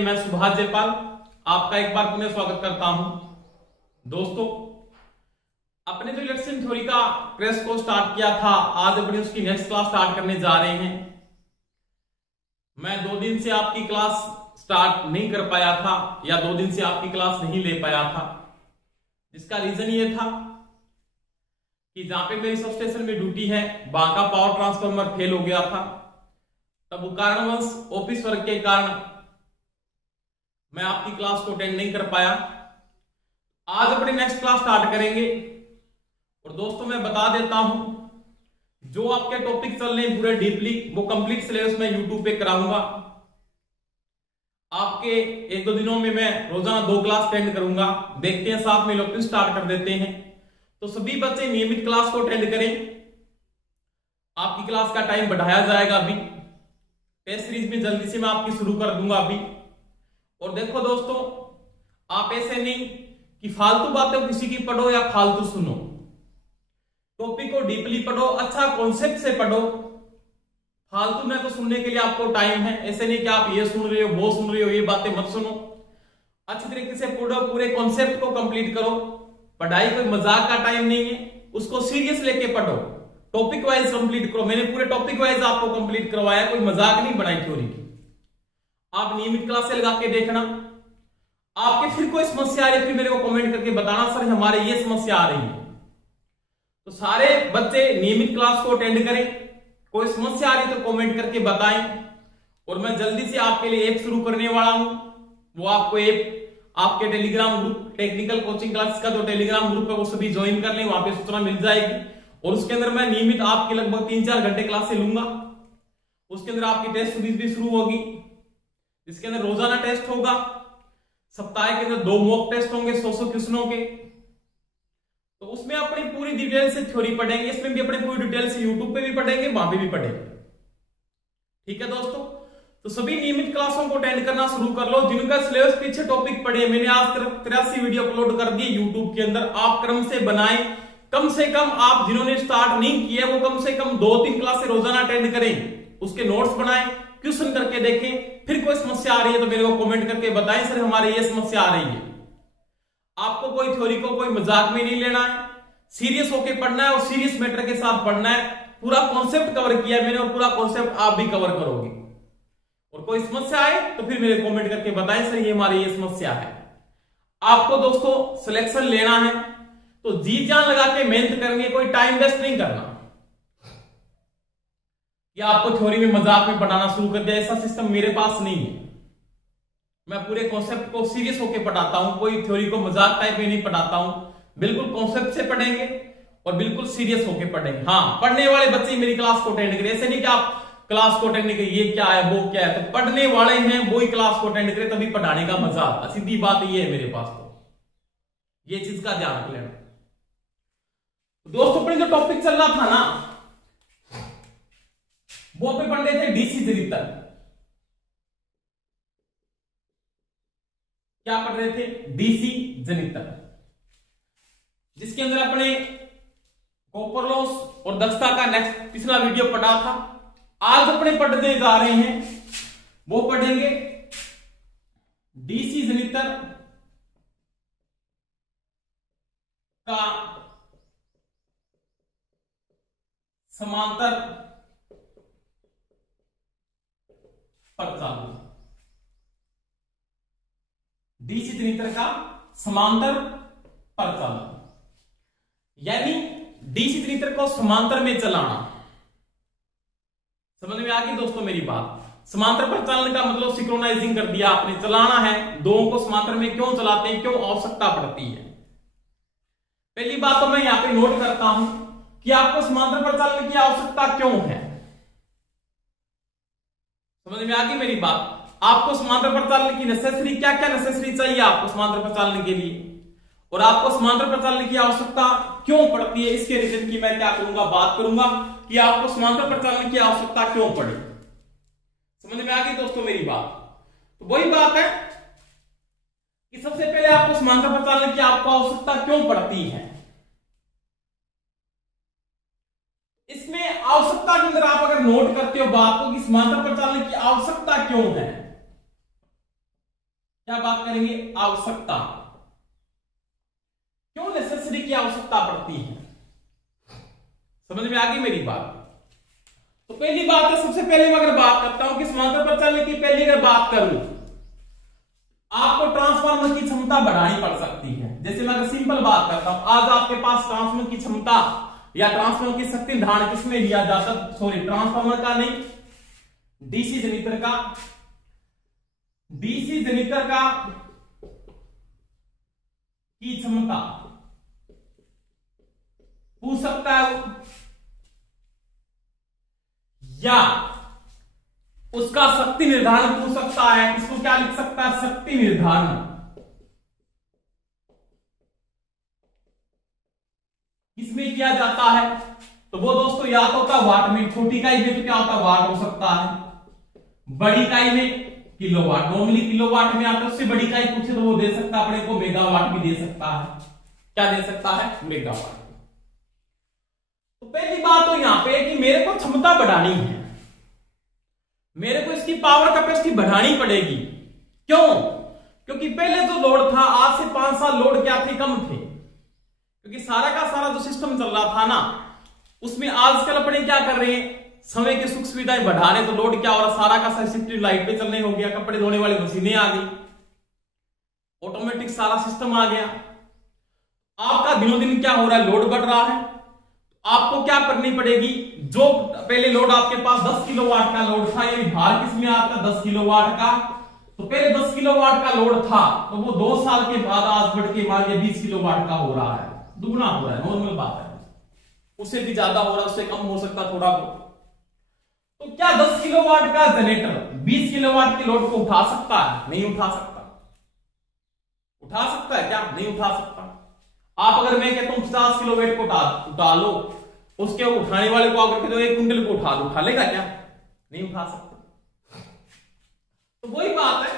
मैं सुभाष जयपाल आपका एक बार पुनः स्वागत करता हूं। दोस्तों, अपने जो इलेक्शन थ्योरी का क्रेज को स्टार्ट किया था, आज अपनी उसकी नेक्स्ट क्लास स्टार्ट करने जा रहे हैं। मैं 2 दिन से आपकी क्लास स्टार्ट नहीं कर पाया था या 2 दिन से आपकी क्लास नहीं ले पाया था, जिसका रीजन ये था कि जहां पे मेरी सब स्टेशन में ड्यूटी है वहां का पावर ट्रांसफार्मर फेल हो गया था। तब वो कारणवश ऑफिस वर्क के कारण मैं आपकी क्लास को अटेंड नहीं कर पाया। आज अपनी नेक्स्ट क्लास स्टार्ट करेंगे। और दोस्तों, मैं बता देता हूं, जो आपके टॉपिक चल रहे हैं पूरे डीपली, वो कंप्लीट सिलेबस मैं यूट्यूब पे कराऊंगा। आपके 1-2 दिनों में मैं रोजाना 2 क्लास अटेंड करूंगा। देखते हैं, साथ में लोग स्टार्ट कर देते हैं। तो सभी बच्चे नियमित क्लास को अटेंड करें। आपकी क्लास का टाइम बढ़ाया जाएगा। अभी टेस्ट सीरीज में जल्दी से मैं आपकी शुरू कर दूंगा अभी। और देखो दोस्तों, आप ऐसे नहीं कि फालतू बातें किसी की पढ़ो या फालतू सुनो। टॉपिक को डीपली पढ़ो, अच्छा कॉन्सेप्ट से पढ़ो। फालतू में तो सुनने के लिए आपको टाइम है। ऐसे नहीं कि आप ये सुन रहे हो, वो सुन रहे हो, ये बातें मत सुनो। अच्छी तरीके से पढ़ो, पूरे कॉन्सेप्ट को कंप्लीट करो। पढ़ाई कोई मजाक का टाइम नहीं है, उसको सीरियस लेके पढ़ो। टॉपिक वाइज कंप्लीट करो। मैंने पूरे टॉपिक वाइज आपको कंप्लीट करवाया, कोई मजाक नहीं बनाई थ्योरी की। आप नियमित क्लास से लगा के देखना। आपके फिर कोई समस्या आ रही है, फिर मेरे को कमेंट करके बताना, सर हमारे ये समस्या आ रही है। तो सारे बच्चे नियमित क्लास को अटेंड करें। कोई समस्या आ रही है तो कमेंट करके बताएं। और मैं जल्दी से आपके लिए ऐप शुरू करने वाला हूं। वो आपको ऐप आपके Telegram group technical coaching class का जो टेलीग्राम ग्रुप है वो सभी ज्वाइन कर लें, वहां पे सूचना मिल जाएगी। और उसके अंदर मैं नियमित आपके लगभग 3-4 घंटे क्लास से लूंगा। उसके अंदर आपकी टेस्ट सीरीज भी शुरू होगी, जिसके अंदर रोजाना टेस्ट होगा। सप्ताह के अंदर 2 मॉक टेस्ट होंगे 100 क्वेश्चनों के। तो उसमें अपनी पूरी डिटेल से थ्योरी पढ़ेंगे। इसमें भी अपनी पूरी डिटेल से यूट्यूब पे भी पढ़ेंगे, वहां पे भी पढ़ेंगे। ठीक है दोस्तों, तो सभी नियमित क्लासों को अटेंड करना शुरू कर लो। जिनका सिलेबस पीछे टॉपिक पढ़े, मैंने आज 83 वीडियो अपलोड कर दिए यूट्यूब के अंदर। आप क्रम से बनाए। कम से कम आप जिन्होंने स्टार्ट नहीं किया वो कम से कम 2-3 क्लास रोजाना अटेंड करें। उसके नोट्स बनाएं, क्वेश्चन करके देखें। फिर कोई समस्या आ रही है तो मेरे को कमेंट करके बताएं, सर हमारे ये समस्या आ रही है। आपको कोई थ्योरी को कोई मजाक में नहीं लेना है, सीरियस होके पढ़ना है और सीरियस मैटर के साथ पढ़ना है। पूरा कॉन्सेप्ट कवर किया है मैंने, और पूरा कॉन्सेप्ट आप भी कवर करोगे। और कोई समस्या आए तो फिर मेरे कमेंट करके बताएं, सर ये हमारी ये समस्या है। आपको दोस्तों सिलेक्शन लेना है तो जी जान लगा के मेहनत करनी है, कोई टाइम वेस्ट नहीं करना। या आपको थ्योरी में मजाक में पढ़ाना शुरू कर दिया, ऐसा सिस्टम मेरे पास नहीं है। मैं पूरे कॉन्सेप्ट को सीरियस होकर पढ़ाता हूं, कोई थ्योरी को मजाक टाइप में नहीं पढ़ाता हूं। बिल्कुल कॉन्सेप्ट से पढ़ेंगे और बिल्कुल सीरियस होकर पढ़ेंगे। हाँ, पढ़ने वाले बच्चे मेरी क्लास को अटेंड करें। ऐसे नहीं कि आप क्लास को अटेंड करें, ये क्या है वो क्या है। तो पढ़ने वाले हैं वो ही क्लास को अटेंड करें, तभी पढ़ाने का मजा आता। सीधी बात ये है मेरे पास। तो ये चीज का ध्यान रख लेना दोस्तों। अपने जो टॉपिक चल रहा था ना, वो पे पढ़ रहे थे डीसी जनितर। क्या पढ़ रहे थे? डीसी जनितर, जिसके अंदर अपने कॉपर लॉस और दक्षता का नेक्स्ट पिछला वीडियो पढ़ा था। आज अपने पढ़ने जा रहे हैं, वो पढ़ेंगे डीसी जनितर का समांतर प्रचालन। डीसी जनितर का समांतर प्रचालन, यानी डीसी जनितर को समांतर में चलाना। समझ में आ गई दोस्तों मेरी बात? समांतर प्रचालन का मतलब सिंक्रोनाइजिंग कर दिया आपने। चलाना है, दोनों को समांतर में क्यों चलाते हैं, क्यों आवश्यकता पड़ती है। पहली बात तो मैं यहां पे नोट करता हूं कि आपको समांतर प्रचालन की आवश्यकता क्यों है। समझ में आ गई मेरी बात? आपको समांतर प्रचालन की नेसेसरी, क्या क्या नेसेसरी चाहिए आपको समांतर प्रचालन के लिए, और आपको समांतर प्रचालन की आवश्यकता क्यों पड़ती है, इसके रीजन की मैं क्या करूंगा, बात करूंगा कि आपको समांतर प्रचालन की आवश्यकता क्यों पड़े। समझ में आ गई दोस्तों मेरी बात? तो वही बात है कि सबसे पहले आपको समांतर प्रचालन की आपको आवश्यकता क्यों पड़ती है। इसमें आवश्यकता के अंदर आप अगर नोट करते हो बात को कि समांतर प्रचालन की आवश्यकता क्यों है, क्या बात करेंगे, आवश्यकता। क्यों नेसेसरी की आवश्यकता पड़ती है, समझ में आ गई मेरी बात। तो पहली बात है, सबसे पहले मैं अगर बात करता हूं कि समांतर पर चलने की, पहली अगर बात करूं, आपको ट्रांसफार्मर की क्षमता बढ़ानी पड़ सकती है। जैसे मैं अगर सिंपल बात करता हूं, आज आपके पास ट्रांसफार्मर की क्षमता या ट्रांसफार्मर की शक्ति निर्धारण किसमें लिया जाता, सॉरी ट्रांसफार्मर का नहीं, डीसी जनरेटर का, डीसी जनरेटर का की क्षमता पूछ सकता है या उसका शक्ति निर्धारण पूछ सकता है। इसको क्या लिख सकता है, शक्ति निर्धारण। किसमें किया जाता है, तो वो दोस्तों या तो होता वाट में, छोटी इकाई में तो क्या होता वाट हो सकता है, बड़ी इकाई में किलोवाट, नॉर्मली किलोवाट में आता है, उससे बड़ी इकाई पूछे तो वो दे सकता है अपने को, मेगावाट भी दे सकता है। क्या दे सकता है, मेगावाट। तो पहली बात तो यहां पे कि मेरे को क्षमता बढ़ानी है, मेरे को इसकी पावर कैपेसिटी बढ़ानी पड़ेगी। क्यों, क्योंकि पहले जो लोड था, आज से 5 साल लोड क्या थे, कम थे, क्योंकि सारा का सारा जो सिस्टम चल रहा था ना, उसमें आजकल अपने क्या कर रहे हैं, समय की सुख सुविधाएं बढ़ा रहे, तो लोड क्या हो रहा, सारा का सारा सिस्टम लाइट पे चलने हो गया, कपड़े धोने वाली मशीनें आ गई, ऑटोमेटिक सारा सिस्टम आ गया। आपका दिनों दिन क्या हो रहा है, लोड बढ़ रहा है। आपको क्या करनी पड़ेगी, जो पहले लोड आपके पास 10 किलोवाट का लोड था, यानी भार किसमें आता 10 किलोवाट का, तो पहले 10 किलोवाट का लोड था, तो वो 2 साल के बाद आज बढ़ के मान लिया 20 किलोवाट का हो रहा है, दुगना हो रहा है, नॉर्मल बात है। उससे भी ज्यादा हो रहा है, उससे कम हो सकता थोड़ा बहुत। तो क्या 10 किलोवाट का जनरेटर 20 किलोवाट के लोड को उठा सकता है, नहीं उठा सकता। उठा सकता है क्या, नहीं उठा सकता। आप अगर मैं कहता हूं 50 किलोवाट को उठा लो, उसके उठाने वाले को अगर 1 कुंटल को उठा लेगा क्या, नहीं उठा सकता। तो वही बात है,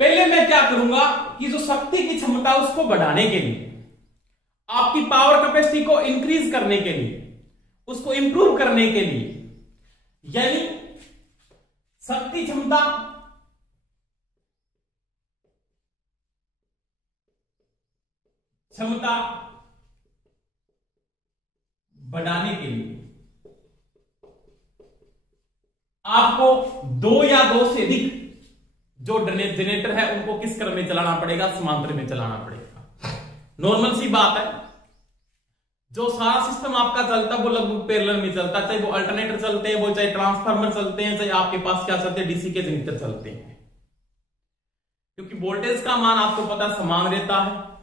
पहले मैं क्या करूंगा कि जो शक्ति की क्षमता उसको बढ़ाने के लिए, आपकी पावर कैपेसिटी को इंक्रीज करने के लिए, उसको इंप्रूव करने के लिए, यानी शक्ति क्षमता बढ़ाने के लिए आपको 2 या 2 से अधिक जो जनरेटर है उनको किस क्रम में चलाना पड़ेगा, समांतर में चलाना पड़ेगा। नॉर्मल सी बात है, जो सारा सिस्टम आपका चलता है वो लगभग पैरेलल में चलता है, चाहे वो अल्टरनेटर चलते हैं, वो चाहे ट्रांसफार्मर चलते हैं, चाहे आपके पास क्या चलते हैं, डीसी के जनरेटर चलते हैं, क्योंकि वोल्टेज का मान आपको पता समान रहता है।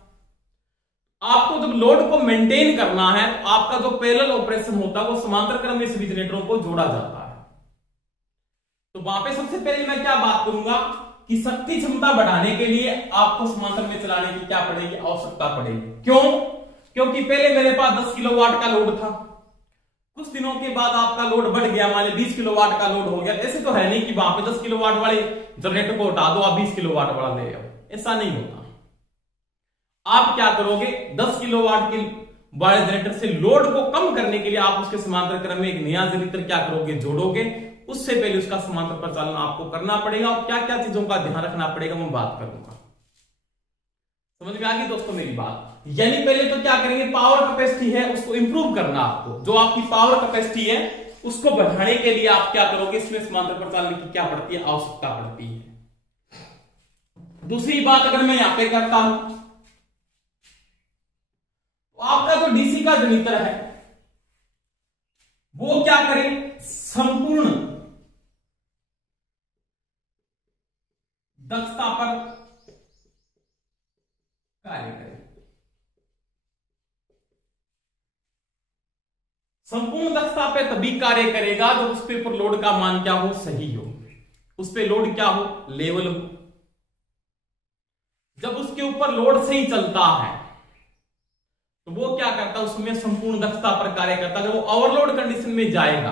आपको जब लोड को मेंटेन करना है, तो आपका जो पैरेलल ऑपरेशन होता है वो समांतर क्रम में सभी जनरेटरों को जोड़ा जाता है। तो वहां पे सबसे पहले मैं क्या बात करूंगा कि शक्ति क्षमता बढ़ाने के लिए आपको समांतर में चलाने की क्या पड़ेगी, आवश्यकता पड़ेगी। क्यों, क्योंकि पहले मेरे पास 10 किलोवाट का लोड था, कुछ दिनों के बाद आपका लोड बढ़ गया, मान लीजिए 20 किलोवाट का लोड हो गया। ऐसे तो है नहीं कि वहां पे 10 किलोवाट वाले जनरेटर को हटा दो, आप 20 किलोवाट वाला ले आओ, ऐसा नहीं होता। आप क्या करोगे, 10 किलोवाट के वाले जनरेटर से लोड को कम करने के लिए आप उसके समांतर क्रम में एक नया जनरेटर क्या करोगे, जोड़ोगे। उससे पहले उसका समांतर प्रचालन आपको करना पड़ेगा, और क्या क्या चीजों का ध्यान रखना पड़ेगा मैं बात करूंगा। समझ में आ गई दोस्तों मेरी बात। यानी पहले तो क्या करेंगे, पावर कैपेसिटी है उसको इंप्रूव करना, आपको जो आपकी पावर कैपेसिटी है उसको बढ़ाने के लिए आप क्या करोगे, इसमें समांतर प्रचालन की क्या पड़ती है, आवश्यकता पड़ती है। दूसरी बात अगर मैं यहां पे करता हूं, तो आपका जो डीसी का जनरेटर है वो क्या करे, संपूर्ण दक्षता पर कार्य करे। संपूर्ण दक्षता पे तभी कार्य करेगा जब उस पे ऊपर लोड का मान क्या हो, सही हो, उस पे लोड क्या हो, लेवल हो। जब उसके ऊपर लोड सही चलता है तो वो क्या करता है, उसमें संपूर्ण दक्षता पर कार्य करता है। जब वो ओवरलोड कंडीशन में जाएगा,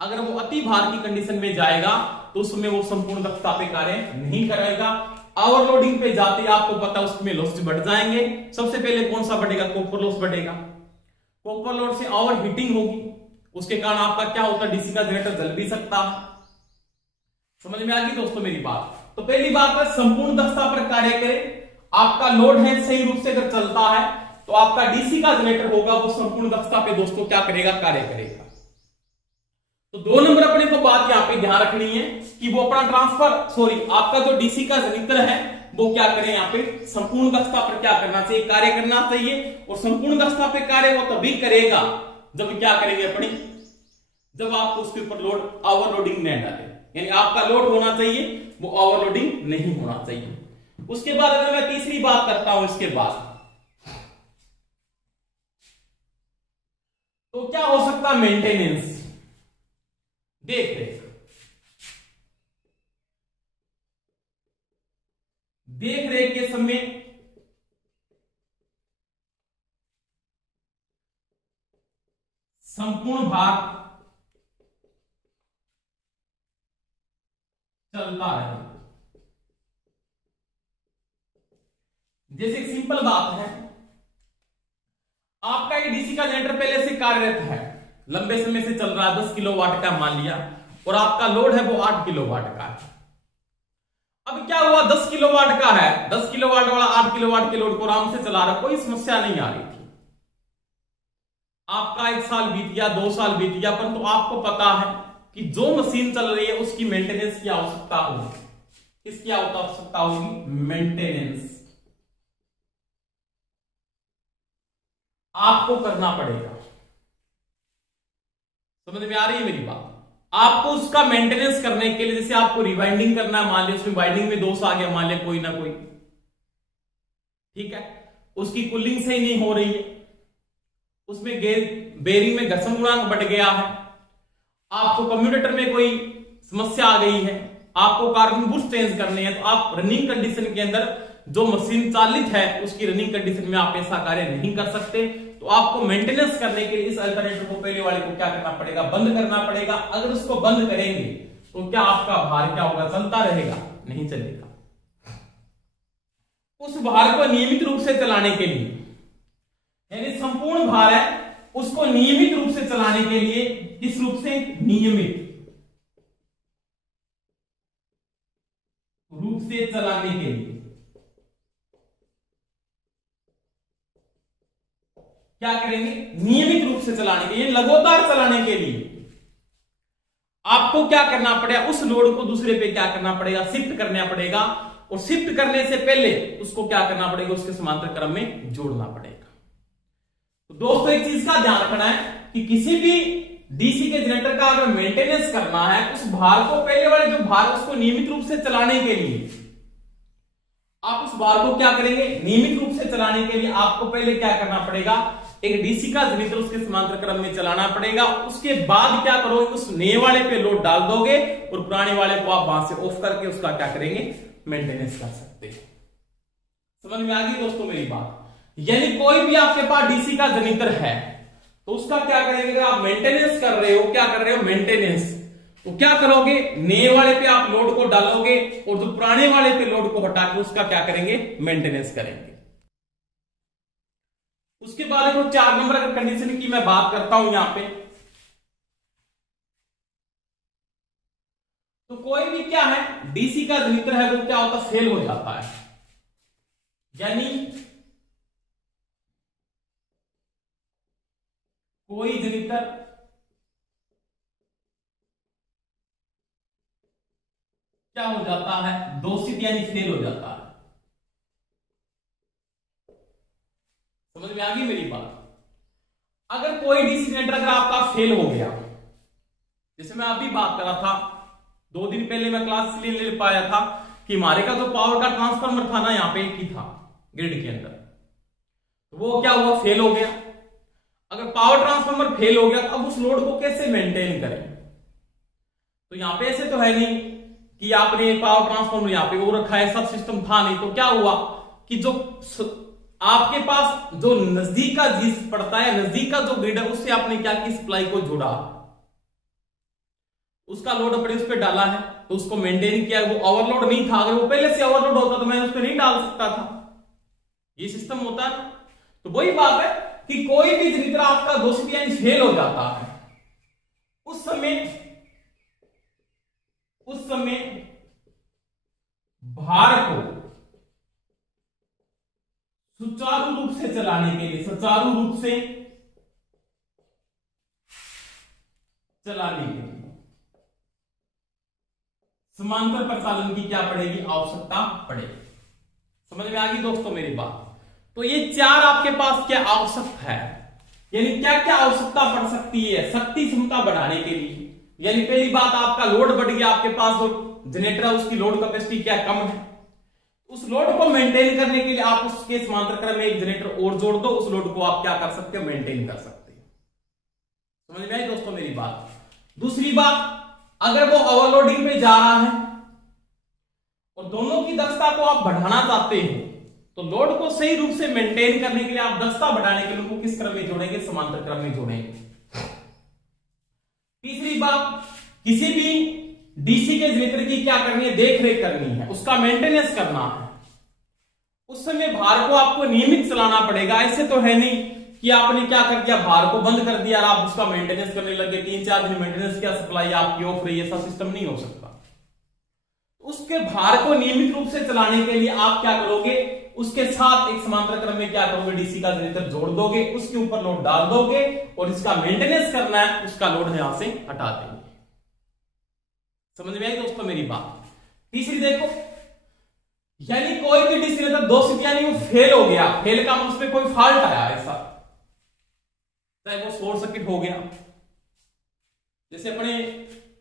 अगर वो अति भार की कंडीशन में जाएगा तो उसमें वो संपूर्ण दक्षता पे कार्य नहीं करेगा। ओवरलोडिंग पे जाते आपको पता उसमें लॉस बढ़ जाएंगे। सबसे पहले कौन सा बढ़ेगा, कॉपर लॉस बढ़ेगा। कॉपर लॉस से ओवर हीटिंग होगी, उसके कारण आपका क्या होता है, डीसी का जनरेटर जल भी सकता है। समझ में आ गई दोस्तों मेरी बात। तो तो पहली बात है संपूर्ण दक्षता पर कार्य करे। आपका लोड है सही रूप से अगर चलता है तो आपका डीसी का जनरेटर होगा वो संपूर्ण दक्षता पे दोस्तों क्या करेगा, कार्य करेगा। तो 2 नंबर अपने को बात यहां पे ध्यान रखनी है कि वो अपना आपका जो डीसी का जनरेटर है वो क्या करें, यहाँ पे संपूर्ण दक्षता पर क्या करना चाहिए, कार्य करना चाहिए। और संपूर्ण दक्षता पे कार्य वो तभी करेगा जब क्या करेंगे अपने, जब आप उसके ऊपर लोड ओवरलोडिंग नहीं डाले, यानी आपका लोड होना चाहिए वो ओवरलोडिंग नहीं होना चाहिए। उसके बाद अगर मैं तीसरी बात करता हूं इसके बाद, तो क्या हो सकता है, मेंटेनेंस, देख रेख। देख रेख के समय संपूर्ण भार चलता रहे। जैसे एक सिंपल बात है, आपका ये डीसी का जनरेटर पहले से कार्यरत है, लंबे समय से चल रहा है, 10 किलोवाट का मान लिया, और आपका लोड है वो 8 किलोवाट का है। अब क्या हुआ, 10 किलोवाट का है, 10 किलोवाट वाला 8 किलोवाट के लोड को आराम से चला रहा, कोई समस्या नहीं आ रही थी। आपका 1 साल बीत गया, 2 साल बीत गया, परंतु आपको पता है कि जो मशीन चल रही है उसकी मेंटेनेंस की आवश्यकता होगी। किसकी आवश्यकता होगी, मेंटेनेंस आपको करना पड़ेगा। समझ में आ रही है मेरी बात? आपको उसका मेंटेनेंस करने के लिए, जैसे आपको रिवाइंडिंग करना है, मान लिया उसमें वाइंडिंग में दोष आ गया, मान लिया कोई ना कोई, ठीक है, उसकी कूलिंग सही नहीं हो रही है, उसमें बेरिंग में घर्षण गुणांक बढ़ गया है, आपको कम्यूटेटर में कोई समस्या आ गई है, आपको कार्बन बूस्ट चेंज करने हैं, तो आप रनिंग कंडीशन के अंदर जो मशीन चालित है उसकी रनिंग कंडीशन में आप ऐसा कार्य नहीं कर सकते। तो आपको मेंटेनेंस करने के लिए इस अल्टरनेटर को, पहले वाले को क्या करना पड़ेगा, बंद करना पड़ेगा। अगर उसको बंद करेंगे तो क्या आपका भार क्या होगा, चलता रहेगा, नहीं चलेगा। उस भार को नियमित रूप से चलाने के लिए, यानी संपूर्ण भार है उसको नियमित रूप से चलाने के लिए, किस रूप से, नियमित रूप से चलाने के लिए क्या करेंगे, नियमित रूप से चलाने के लिए, लगातार चलाने के लिए आपको क्या करना पड़ेगा, उस लोड को दूसरे पे क्या करना पड़ेगा, शिफ्ट करना पड़ेगा। और शिफ्ट करने से पहले उसको क्या करना पड़ेगा, उसके समांतर क्रम में जोड़ना पड़ेगा। तो दोस्तों एक चीज का ध्यान रखना है कि किसी भी डीसी के जनरेटर का अगर मेंटेनेंस करना है, उस भार को, पहले वाले जो भार उसको नियमित रूप से चलाने के लिए आप उस भार को क्या करेंगे, नियमित रूप से चलाने के लिए आपको पहले क्या करना पड़ेगा, एक डीसी का जनरेटर उसके समांतर क्रम में चलाना पड़ेगा। उसके बाद क्या करोगे, उस नए वाले पे लोड डाल दोगे और पुराने वाले को आप वहां से ऑफ करके उसका क्या करेंगे, मेंटेनेंस कर सकते हैं। समझ में आ गई दोस्तों मेरी बात? यानी कोई भी आपके पास डीसी का जनरेटर है तो उसका क्या करेंगे, अगर आप मेंटेनेंस कर रहे हो, क्या कर रहे हो, मेंटेनेंस, तो क्या करोगे, नए वाले पे आप लोड को डालोगे और जो पुराने वाले पे लोड को हटा के उसका क्या करेंगे, मेंटेनेंस करेंगे। उसके बाद में 4 नंबर अगर कंडीशन की मैं बात करता हूं यहां पे, तो कोई भी क्या है, डीसी का जनरेटर है वो क्या होता है, फेल हो जाता है। यानी कोई जनरेटर क्या हो जाता है, दोषित यानी फेल हो जाता है। समझ में आ गई मेरी बात? अगर कोई डीसी जनरेटर अगर आपका फेल हो गया, जैसे मैं अभी बात कर रहा था, 2 दिन पहले मैं क्लास इसलिए ले पाया था कि हमारे का जो पावर का ट्रांसफार्मर था ना, यहां पे एक ही था ग्रिड के अंदर, तो वो क्या हुआ, फेल हो गया। अगर पावर ट्रांसफार्मर फेल हो गया तो अब उस लोड को कैसे मेंटेन करें? तो यहां पे ऐसे तो है नहीं कि आपने पावर ट्रांसफार्मर यहां पे वो रखा है, सब सिस्टम था नहीं, तो क्या हुआ कि जो आपके पास जो नजदीक का जीस पड़ता है, नजदीक का जो ग्रिड है, उससे आपने क्या की, सप्लाई को जोड़ा, उसका लोड अपने उस पर डाला है, तो उसको मेंटेन किया। वो ओवरलोड नहीं था, अगर वो पहले से ओवरलोड होता तो मैं उस पर नहीं डाल सकता था। ये सिस्टम होता है। तो वही बात है कि कोई भी जनरेटर आपका दोषित यानी फेल हो जाता है, उस समय भार को सुचारू रूप से चलाने के लिए, सुचारू रूप से चलाने के लिए समांतर प्रचालन की क्या पड़ेगी, आवश्यकता पड़ेगी। समझ में आ गई दोस्तों मेरी बात। तो ये चार आपके पास क्या आवश्यक है, यानी क्या क्या आवश्यकता पड़ सकती है शक्ति क्षमता बढ़ाने के लिए। यानी पहली बात, आपका लोड बढ़ गया, आपके पास जो जनरेटर है उसकी लोड कैपेसिटी क्या कम है, उस लोड को मेंटेन करने के लिए आप उसके समांतर क्रम में एक जनरेटर और जोड़ दो, उस लोड को आप क्या कर सकते हो, मेंटेन कर सकते हो। समझ में आई दोस्तों मेरी बात। दूसरी बात, अगर वो ओवरलोडिंग पे जा रहा है और दोनों की दक्षता को आप बढ़ाना चाहते हो, तो लोड को सही रूप से मेंटेन करने के लिए आप दक्षता बढ़ाने के लिए उनको किस क्रम में जोड़ेंगे, समांतर क्रम में जोड़ेंगे। तीसरी बात, किसी भी डीसी के जनरेटर की क्या करनी है, देख रेख करनी है, उसका मेंटेनेंस करना है। उस समय भार को आपको नियमित चलाना पड़ेगा। ऐसे तो है नहीं कि आपने क्या कर दिया, भार को बंद कर दिया और आप उसका मेंटेनेंस करने लगे, 3-4 दिन मेंटेनेंस क्या सप्लाई आपकी ऑफ रही, ऐसा सिस्टम नहीं हो सकता। उसके भार को नियमित रूप से चलाने के लिए आप क्या करोगे, उसके साथ एक समांतर क्रम में क्या करोगे, डीसी का जनरेटर जोड़ दोगे, उसके ऊपर लोड डाल दोगे और इसका मेंटेनेंस करना है, उसका लोड यहां से हटा देंगे। समझ में आई दोस्तों मेरी बात। तीसरी देखो, यानी कोई भी डीसी जनरेटर 2 स्थिति यानी वो फेल हो गया, फेल का मतलब उसमें कोई फॉल्ट आया ऐसा, चाहे वो शॉर्ट सर्किट हो गया, जैसे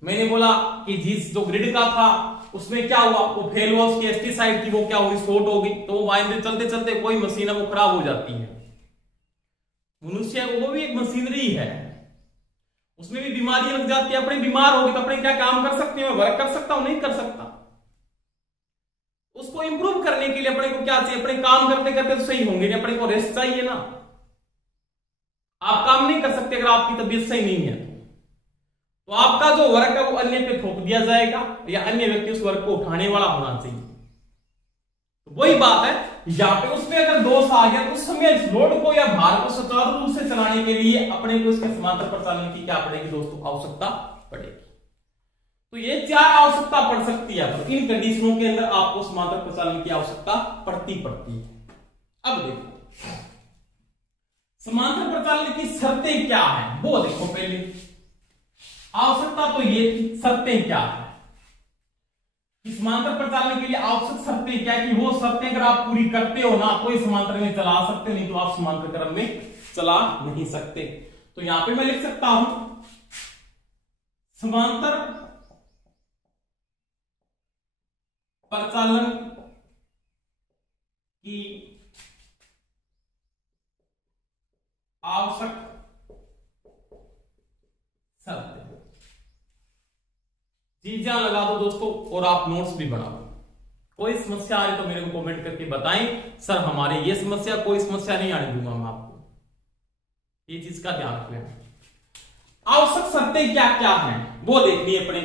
मैंने बोला कि जिस जो ग्रिड का था उसमें क्या हुआ, वो फेल हुआ, उसकी एसटी साइड की वो क्या हुई, शॉर्ट हो गई, तो वो वाइंड चलते चलते कोई मशीन है वो खराब हो जाती है। मनुष्य वो भी एक मशीनरी है, उसमें भी बीमारी लग जाती है। अपने बीमार हो गए तो अपने क्या काम कर सकते हैं, वर्क कर सकता हूं, नहीं कर सकता। उसको इंप्रूव करने के लिए अपने को क्या चाहिए, अपने काम करते करते तो सही होंगे, अपने को रेस्ट चाहिए ना। आप काम नहीं कर सकते अगर आपकी तबीयत सही नहीं है, तो आपका जो वर्क है वो अन्य पे थोप दिया जाएगा या अन्य व्यक्ति उस वर्क को उठाने वाला होना चाहिए। तो वही बात है यहाँ पे, उसमें अगर दोष आ गया तो उस समय इस लोड को या भार को सुचारू रूप से चलाने के लिए अपने को इसके समांतर प्रचालन की क्या पड़ेगी दोस्तों, आवश्यकता पड़ेगी। तो ये 4 आवश्यकता पड़ सकती है, तो इन कंडीशनों के अंदर आपको समांतर प्रचालन की आवश्यकता पड़ती है। अब देखो समांतर प्रचालन की शर्तें क्या है, वो देखो। पहले आवश्यकता तो ये थी, शर्तें क्या है, समांतर प्रचालन के लिए आवश्यक शर्तें क्या है, कि वो शर्तें अगर आप पूरी करते हो ना तो समांतर में चला सकते हो, नहीं तो आप समांतर क्रम में चला नहीं सकते। तो यहां पे मैं लिख सकता हूं समांतर प्रचालन की आवश्यक शर्तें। चीजें लगा दो दोस्तों और आप नोट्स भी बना दो। कोई समस्या आए तो मेरे को कमेंट करके बताएं, सर हमारे ये समस्या, कोई समस्या नहीं आने दूंगा मैं आपको, ये चीज का ध्यान रखना। आवश्यक शर्तें क्या क्या हैं वो देखनी है अपने,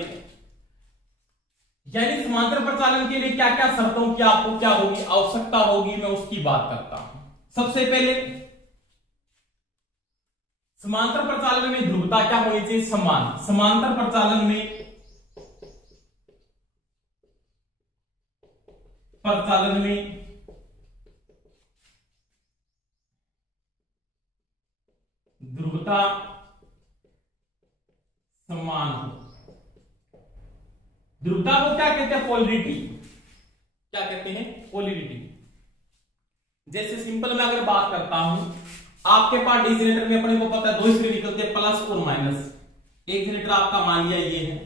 यानी समांतर प्रचालन के लिए क्या क्या शर्तों की आपको क्या होगी, आवश्यकता होगी, मैं उसकी बात करता हूं। सबसे पहले समांतर प्रचालन में ध्रुवता क्या होनी चाहिए, समान। समांतर प्रचालन में ध्रुवता समान हो। ध्रुवता को क्या कहते हैं, पोलरिटी। क्या कहते हैं, पोलरिटी। जैसे सिंपल मैं अगर बात करता हूं, आपके पास डीसी जनरेटर में अपने को पता है 2 स्थिति निकलते हैं, प्लस और माइनस। एक जनरेटर आपका मान लिया ये है,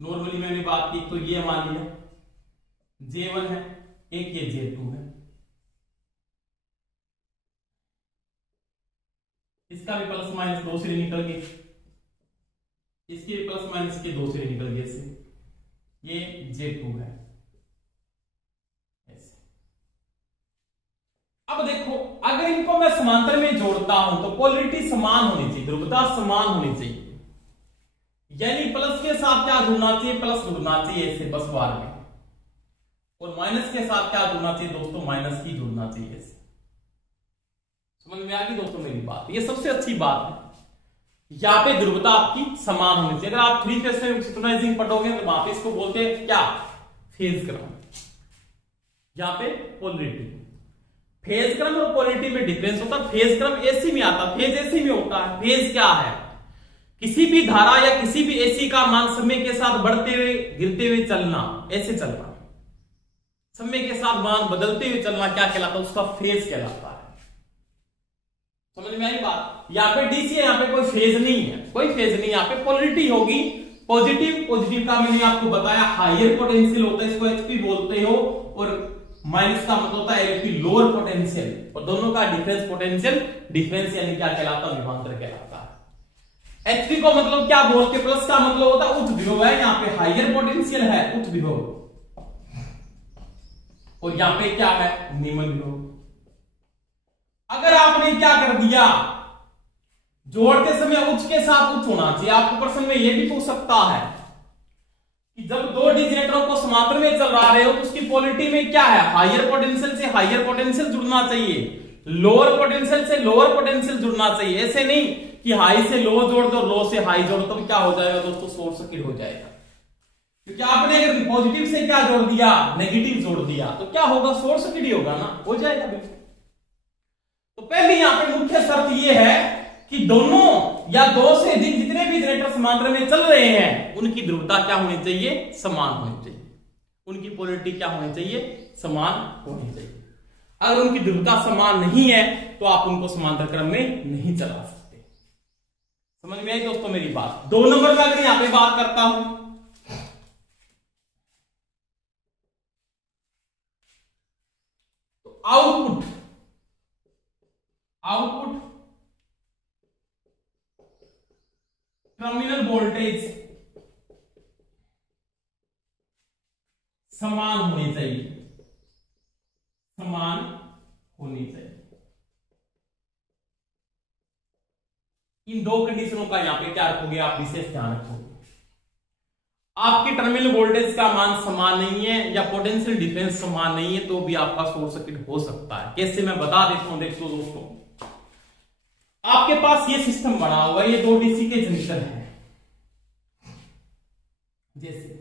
नॉर्मली मैंने बात की तो ये मान लिया J1 है, एक ये J2 है, इसका भी प्लस माइनस 2 से निकल गए, इसके भी प्लस माइनस के 2 से निकल गए, इससे ये J2 है ऐसे। अब देखो अगर इनको मैं समांतर में जोड़ता हूं तो पोलरिटी समान होनी चाहिए, ध्रुवता समान होनी चाहिए, यानी प्लस के साथ क्या जुड़ना चाहिए, प्लस जुड़ना चाहिए ऐसे बस बार में, और माइनस के साथ क्या जुड़ना चाहिए दोस्तों, माइनस ही जुड़ना चाहिए। समझ में आ गई दोस्तों मेरी बात, ये सबसे अच्छी बात है। यहाँ पे ध्रुवता आपकी समान होनी चाहिए। अगर आप 3 फेज में सिंक्रोनाइजिंग पढ़ोगे तो वहां पे इसको बोलते हैं क्या, फेज क्रम। यहां पे पोलरिटी। फेज क्रम और पोलरिटी में डिफरेंस होता है। फेज क्रम एसी में आता, फेज एसी में होता है। फेज क्या है? किसी भी धारा या किसी भी एसी का मान समय के साथ बढ़ते हुए गिरते हुए चलना, ऐसे चलना, समय के साथ मान बदलते हुए चलना क्या कहलाता है? उसका फेज कहलाता है। समझ में आई बात? यहाँ पे डीसी है, यहाँ पे कोई फेज नहीं है, कोई फेज नहीं। यहाँ पे पोलरिटी होगी पॉजिटिव। पॉजिटिव का मैंने आपको बताया हायर पोटेंशियल होता है, इसको एचपी बोलते हो, और माइनस का मतलब होता है एलपी, लोअर पोटेंशियल। और दोनों का डिफरेंस पोटेंशियल डिफरेंस यानी क्या कहलाता है? विभवांतर कहलाता है। एचपी को मतलब क्या बोलते? प्लस का मतलब होता है उच्च विभव है, यहाँ पे हायर पोटेंशियल है, उच्च विभव, और यहां पे क्या है? निम्न विभव। अगर आपने क्या कर दिया, जोड़ते समय उच्च के साथ उच्च होना चाहिए। आपको प्रश्न में यह भी पूछ सकता है कि जब दो डिजिनेटरों को समांतर में चल रहा रहे हो तो उसकी पोलरिटी में क्या है? हायर पोटेंशियल से हायर पोटेंशियल जुड़ना चाहिए, लोअर पोटेंशियल से लोअर पोटेंशियल जुड़ना चाहिए। ऐसे नहीं कि हाई से लो जोड़ दो, लो से हाई जोड़ दो, तो क्या हो जाएगा दोस्तों? शॉर्ट सर्किट हो जाएगा। क्योंकि आपने अगर पॉजिटिव से क्या जोड़ दिया, नेगेटिव जोड़ दिया, तो क्या होगा? शॉर्ट सर्किट ही होगा ना, हो जाएगा बिल्कुल। तो पहले यहां पे मुख्य शर्त यह है कि दोनों या दो से अधिक जितने भी जनरेटर समांतर में चल रहे हैं उनकी ध्रुवता क्या होनी चाहिए? समान होनी चाहिए। उनकी पोलरिटी क्या होनी चाहिए? समान होनी चाहिए। अगर उनकी ध्रुवता समान नहीं है तो आप उनको समांतर क्रम में नहीं चला सकते। समझ में आई दोस्तों मेरी बात? 2 नंबर का अगर यहां पे बात करता हूं, तो आउटपुट टर्मिनल वोल्टेज समान होनी चाहिए, समान होनी चाहिए। इन 2 कंडीशनों का यहां पे क्या रखोगे आप? विशेष ध्यान रखोगे। आपके टर्मिनल वोल्टेज का मान समान नहीं है या पोटेंशियल डिफरेंस समान नहीं है तो भी आपका शॉर्ट सर्किट हो सकता है। कैसे? मैं बता देता हूं। देखो दोस्तों, आपके पास ये सिस्टम बना हुआ है, ये 2 डीसी के जनरेटर हैं। जैसे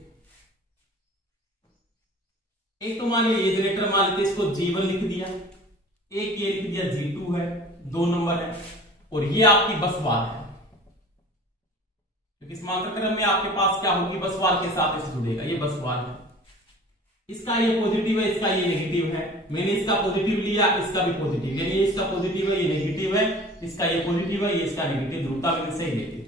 एक तो मान लीजिए ये जनरेटर, मान लीजिए इसको G1 लिख दिया, एक ये लिख दिया G2 है, 2 नंबर है, और ये आपकी बस बार है। क्योंकि समांतर क्रम में आपके पास क्या होगी? बस बार के साथ इसे जुड़ेगा। ये बस बार है, इसका ये पॉजिटिव है, इसका ये नेगेटिव है। मैंने इसका पॉजिटिव लिया, इसका भी पॉजिटिव, यानी इसका पॉजिटिव है, ये नेगेटिव है, इसका ये पॉजिटिव है, ये इसका नेगेटिव। ध्रुवता मैंने सही ले ली।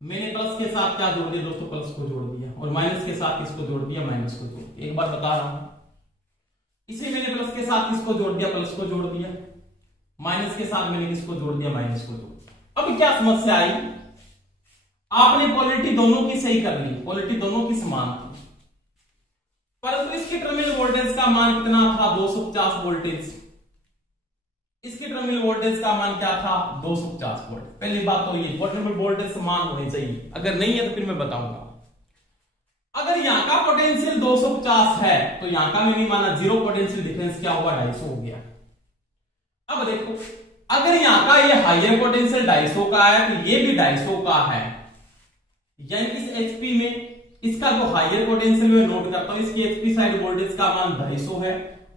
मैंने प्लस के साथ क्या जोड़ दिया दोस्तों? प्लस को जोड़ दिया, और माइनस के साथ इसको जोड़ दिया, माइनस को जोड़ दिया। एक बार बता रहा हूं, इसे मैंने प्लस के साथ इसको जोड़ दिया, प्लस को जोड़ दिया, माइनस के साथ मैंने इसको जोड़ दिया, माइनस को जोड़ दिया। अब क्या समस्या आई? आपने पोलरिटी दोनों की सही कर ली, पोलरिटी दोनों की समान थी, परंतु इसके टर्मिनल वोल्टेज का मान कितना था? 250 वोल्टेज। इसके टर्मिनल वोल्टेज का मान क्या था? 250 वोल्ट। पहली बात तो ये टर्मिनल वोल्टेज समान होने चाहिए। अगर नहीं है तो फिर मैं बताऊंगा। अगर यहां का पोटेंशियल 250 है तो यहां का मैंने माना 0 पोटेंशियल डिफरेंस क्या होगा? 250 हो गया। अब देखो, अगर यहां का ये हायर पोटेंशियल 250 का है तो ये भी 250 का है, यानी इस एचपी में इसका जो हायर पोटेंशियल में नोट करता हूं, इसकी एचपी साइड वोल्टेज का मान 250 है,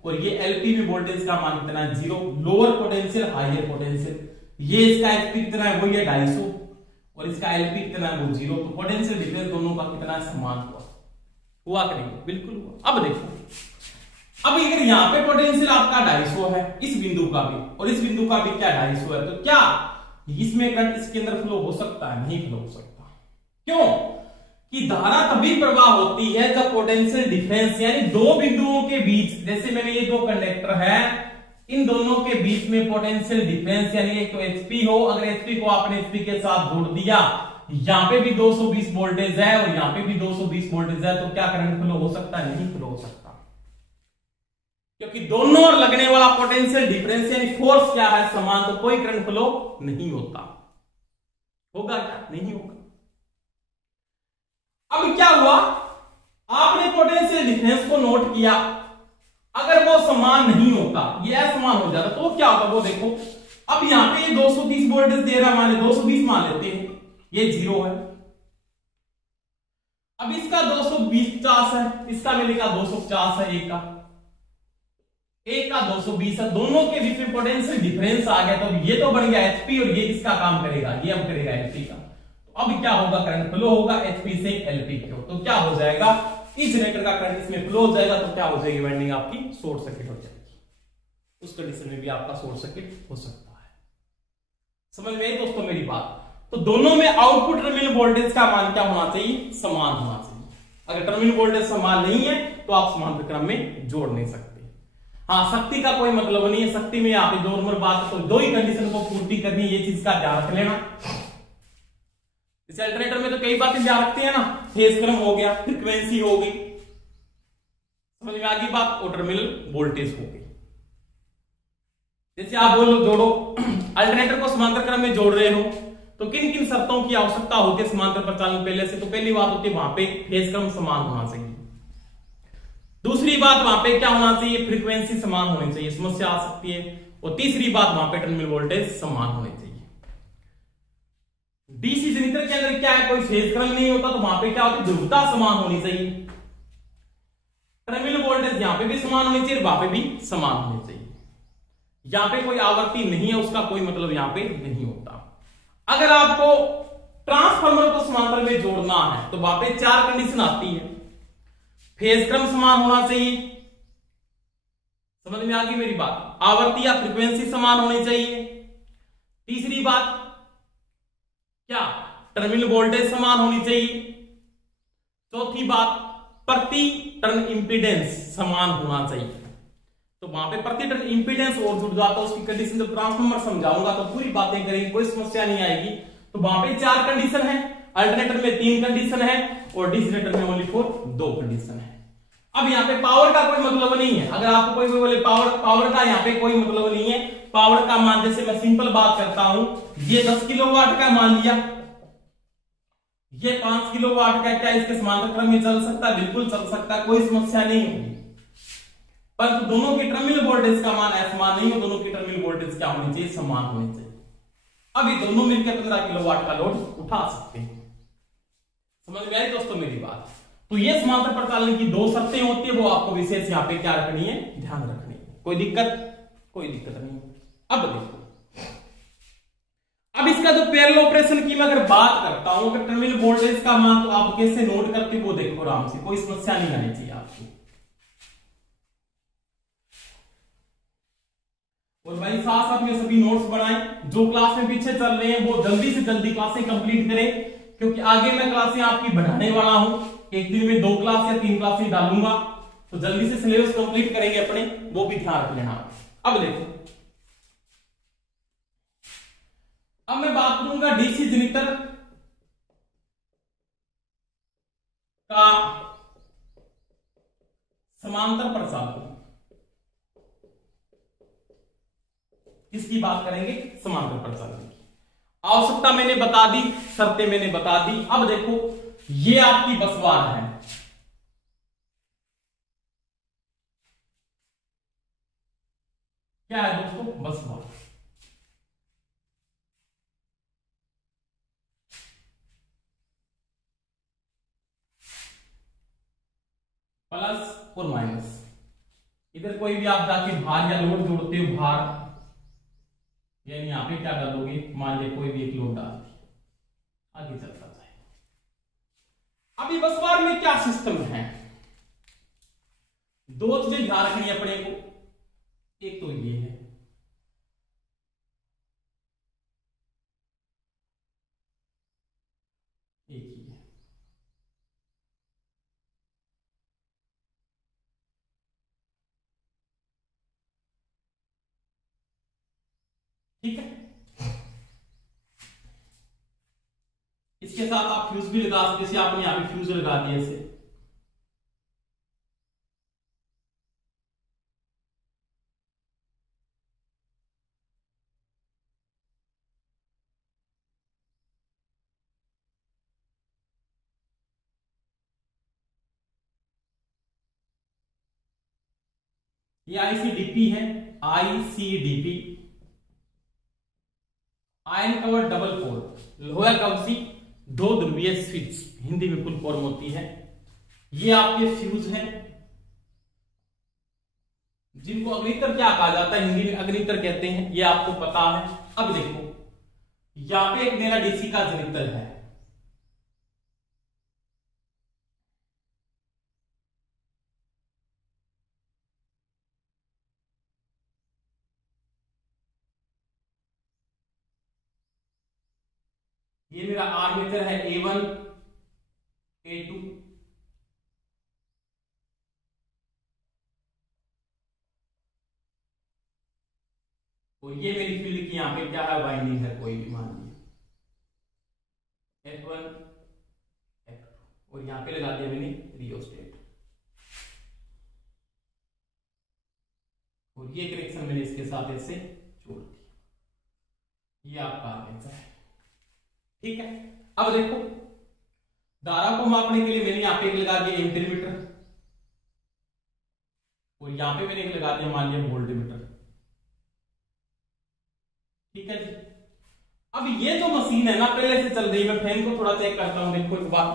और ये एलपी में वोल्टेज का मान कितना है? 0। लोअर पोटेंशियल हायर पोटेंशियल, ये इसका एचपी कितना है? वो ये 250, और इसका एलपी कितना है? वो 0। तो पोटेंशियल डिफरेंस दोनों का कितना समान हुआ कि नहीं? बिल्कुल हुआ। अब देखो, अब अगर यहाँ पे पोटेंशियल आपका 250 है, इस बिंदु का भी और इस बिंदु का भी क्या 250 है, तो क्या इसमें करंट इसके अंदर फ्लो हो सकता है? नहीं फ्लो हो सकता। क्यों? कि धारा तभी प्रवाह होती है जब पोटेंशियल डिफरेंस, यानी 2 बिंदुओं के बीच, जैसे मैंने ये 2 कंडक्टर है, इन दोनों के बीच में पोटेंशियल डिफरेंस, यानी एक तो एचपी हो, अगर एचपी को आपने एचपी के साथ जोड़ दिया, यहां पे भी 220 वोल्टेज है और यहां पे भी 220 वोल्टेज है, तो क्या करंट फ्लो हो सकता है? नहीं फ्लो हो सकता। क्योंकि दोनों ओर लगने वाला पोटेंशियल डिफरेंस यानी फोर्स क्या है? समान, तो कोई करंट फ्लो नहीं होता। होगा क्या? नहीं होगा। अब क्या हुआ? आपने पोटेंशियल डिफरेंस को नोट किया, अगर वो समान नहीं होता, ये असमान हो जाता, तो क्या होता? वो देखो, अब यहां पे ये 230 वोल्टेज दे रहा है, माने 220 मान लेते हैं, ये 0 है। अब इसका 220 50 है, इसका मैंने कहा 250 है, एक का, एक का 220 है, दोनों के बीच में पोटेंशियल डिफरेंस आ गया, तो ये तो बन गया एचपी और ये किसका काम करेगा, ये अब करेगा एलपी का। तो अब क्या होगा, करंट फ्लो होगा एचपी से एलपी की ओर। तो क्या हो जाएगा, इस जनरेटर का करंट इसमें फ्लो हो जाएगा, तो क्या हो जाएगी, वाइंडिंग आपकी शॉर्ट सर्किट हो जाएगी। उस कंडीशन में भी आपका शॉर्ट सर्किट हो सकता है। समझ में आई दोस्तों मेरी बात। तो दोनों में आउटपुट टर्मिनल वोल्टेज का मान क्या होना चाहिए, समान होना चाहिए। अगर टर्मिनल वोल्टेज समान नहीं है तो आप समांतर क्रम में जोड़ नहीं सकते। हाँ, शक्ति का कोई मतलब नहीं है, शक्ति में यहाँ पे नॉर्मल बात है, तो दो ही कंडीशन को पूर्ति करनी है, ये चीज का ध्यान रख लेना। इस अल्टरनेटर में तो कई बातें ध्यान रखते हैं ना, फेज क्रम हो गया, फ्रीक्वेंसी हो गई, समझ में आ गई बात, और टर्मिनल वोल्टेज हो गई। जैसे आप बोलो जोड़ो, अल्टरनेटर को समांतर क्रम में जोड़ रहे हो तो किन किन शर्तों की आवश्यकता होती है समांतर प्रचालन पहले से, तो पहली बात होती है वहां पे फेज क्रम समान होना चाहिए। दूसरी बात वहां पे क्या होना चाहिए, फ्रीक्वेंसी समान होनी चाहिए, समस्या आ सकती है। और तीसरी बात वहां पे टर्मिनल वोल्टेज समान होने चाहिए। डीसी जनरेटर के अंदर क्या है, कोई फेज क्रम नहीं होता, तो वहां पे क्या होती है, ध्रुवता समान होनी चाहिए। टर्मिनल वोल्टेज यहां पे भी समान होनी चाहिए, वहां पे भी समान होनी चाहिए। यहां पे कोई आवृत्ति नहीं है, उसका कोई मतलब यहां पे नहीं होता। अगर आपको ट्रांसफार्मर को समांतर में जोड़ना है तो वहां पे 4 कंडीशन आती है। फेज क्रम समान होना चाहिए, समझ में आ गई मेरी बात, आवर्ती या फ्रीक्वेंसी समान होनी चाहिए। तीसरी बात क्या, टर्मिनल वोल्टेज समान होनी चाहिए। चौथी बात, प्रति टर्न इंपीडेंस समान होना चाहिए। तो वहां पे प्रति टर्न इंपीडेंस और जुड़ जाता है, उसकी कंडीशन जब ट्रांसफार्मर समझाऊंगा तो पूरी बातें करेंगे, कोई समस्या नहीं आएगी। तो वहां पे 4 कंडीशन है, अल्टरनेटर में 3 कंडीशन है और डीसी जनरेटर में ओनली 2 कंडीशन है। अब यहाँ पे पावर का कोई मतलब नहीं है। अगर आपको कोई बोले पावर का यहाँ पे कोई मतलब नहीं है। पावर का मान, जैसे मैं सिंपल बात करता हूं, ये 10 किलोवाट का मान लिया, ये 5 किलोवाट का, क्या इसके समांतर क्रम में चल सकता है, बिल्कुल चल सकता है, कोई समस्या नहीं होगी। पर दोनों की टर्मिनल वोल्टेज का मान असमान नहीं हो, दोनों की टर्मिनल वोल्टेज क्या होनी चाहिए, समान होनी चाहिए। अब ये दोनों मिलकर 15 किलोवाट का लोड उठा सकते हैं। समझ में आई दोस्तों मेरी बात। तो ये समांतर प्रचालन की 2 शर्तें होती है, वो आपको विशेष यहाँ पे क्या रखनी है, ध्यान रखनी है। कोई दिक्कत नहीं। अब देखो, अब इसका जो पैरेलल ऑपरेशन की मैं अगर बात करता हूं, अगर टर्मिनल वोल्टेज का मान तो आप कैसे नोट करते वो देखो आराम से, कोई समस्या नहीं आनी चाहिए आपको। और भाई साथ साथ में सभी नोट्स बनाएं, जो क्लास में पीछे चल रहे हैं वो जल्दी से जल्दी क्लासें कंप्लीट करें, क्योंकि आगे मैं क्लासें आपकी बढ़ाने वाला हूं। एक दिन में 2 क्लास या 3 क्लासें डालूंगा, तो जल्दी से सिलेबस कंप्लीट करेंगे अपने, वो भी ध्यान रख लेना। अब देखो, अब मैं बात करूंगा डीसी जनरेटर का समांतर प्रचालन। किसकी बात करेंगे, समांतर प्रचालन की। आवश्यकता मैंने बता दी, शर्तें मैंने बता दी। अब देखो, ये आपकी बस बार है, क्या है दोस्तों, बस बार। प्लस और माइनस, इधर कोई भी आप जाके भार या लोड जोड़ते हो, भार यानी यहां पे क्या डालोगे, मान लीजिए कोई भी एक लोड डाल दी, आगे चलता जाए। अभी बस बार में क्या सिस्टम है, 2 चीजें ध्यान रखनी है अपने को। एक तो ये है, एक ही है। ठीक है, इसके साथ आप फ्यूज भी लगा सकते, जैसे आपने यहां पे फ्यूज लगा दिया इसे। ये आईसीडीपी है, ICDP, ion cover double core, लोहा कवची 2 ध्रुवीय स्विच, हिंदी में फुल फॉर्म होती है। ये आपके फ्यूज हैं, जिनको अग्नितर क्या कहा जाता है, हिंदी में अग्नितर कहते हैं, ये आपको पता है। अब देखो यहां पे एक मेरा डीसी का जनितर है, ये मेरा आर्मेचर है A1 A2, तो ये मेरी फील्ड की यहां पे क्या है, वाइंडिंग है कोई भी, मान लीजिए F1 F2, और यहां पे लगा दिया मैंने रियोस्टेट, और ये कनेक्शन मैंने इसके साथ ऐसे जोड़ दिया, ये आपका आर्मेचर है। ठीक है, अब देखो धारा को मापने के लिए मैंने यहां पे एक लगा दिया एम्पीयर मीटर, और यहां पे मैंने एक लगा दिया मान लिया वोल्टमीटर। ठीक है जी, अब ये जो मशीन है ना पहले से चल रही है, मैं फैन को थोड़ा चेक करता हूं, देखो एक बार